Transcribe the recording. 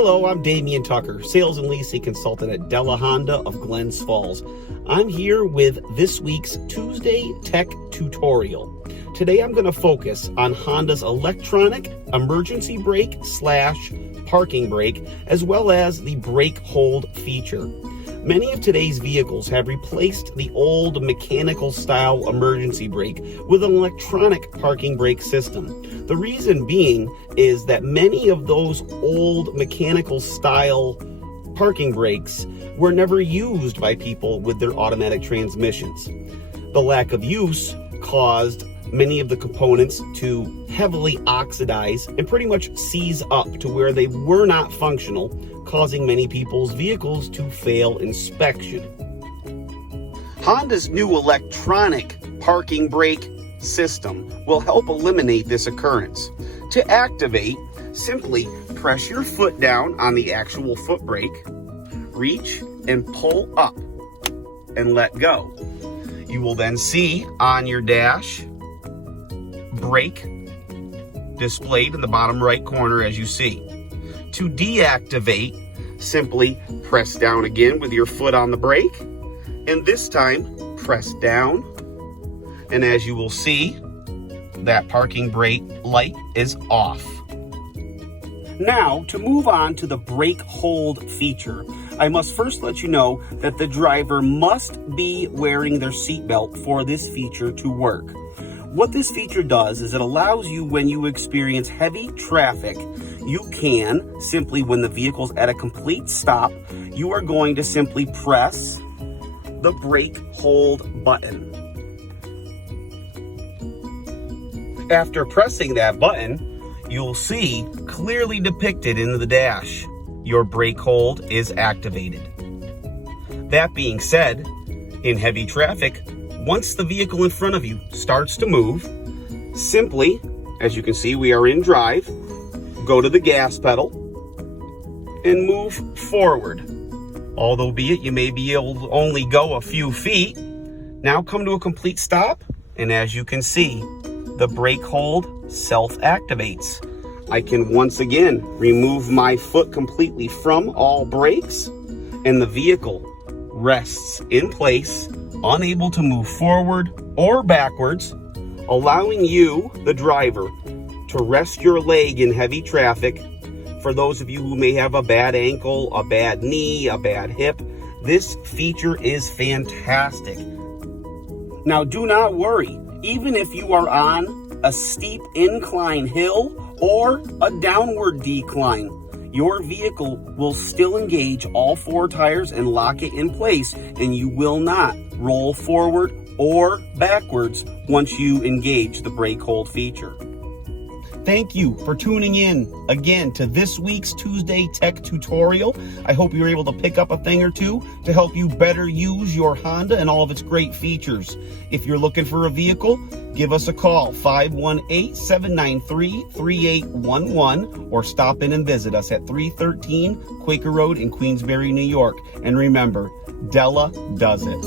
Hello, I'm Damian Tucker, sales and leasing consultant at Della Honda of Glens Falls. I'm here with this week's Tuesday Tech Tutorial. Today I'm going to focus on Honda's electronic emergency brake / parking brake, as well as the brake hold feature. Many of today's vehicles have replaced the old mechanical style emergency brake with an electronic parking brake system. The reason being is that many of those old mechanical style parking brakes were never used by people with their automatic transmissions. The lack of use caused many of the components to heavily oxidize and pretty much seize up to where they were not functional, causing many people's vehicles to fail inspection. Honda's new electronic parking brake system will help eliminate this occurrence. To activate, simply press your foot down on the actual foot brake, reach and pull up and let go. You will then see on your dash brake displayed in the bottom right corner as you see. To deactivate, simply press down again with your foot on the brake, and this time press down, and as you will see, that parking brake light is off. Now, to move on to the brake hold feature, I must first let you know that the driver must be wearing their seatbelt for this feature to work. What this feature does is it allows you, when you experience heavy traffic, you can simply, when the vehicle's at a complete stop, you are going to simply press the brake hold button. After pressing that button, you'll see clearly depicted in the dash, your brake hold is activated. That being said, in heavy traffic, once the vehicle in front of you starts to move, simply, as you can see, we are in drive, go to the gas pedal and move forward. Although be it you may be able to only go a few feet, now come to a complete stop, and as you can see, the brake hold self-activates. I can once again remove my foot completely from all brakes, and the vehicle rests in place, unable to move forward or backwards, allowing you, the driver, to rest your leg in heavy traffic. For those of you who may have a bad ankle, a bad knee, a bad hip, this feature is fantastic. Now, do not worry. Even if you are on a steep incline hill or a downward decline, your vehicle will still engage all four tires and lock it in place, and you will not roll forward or backwards once you engage the brake hold feature. Thank you for tuning in again to this week's Tuesday Tech Tutorial. I hope you were able to pick up a thing or two to help you better use your Honda and all of its great features. If you're looking for a vehicle, give us a call, 518-793-3811, or stop in and visit us at 313 Quaker Road in Queensbury, New York. And remember, Della does it.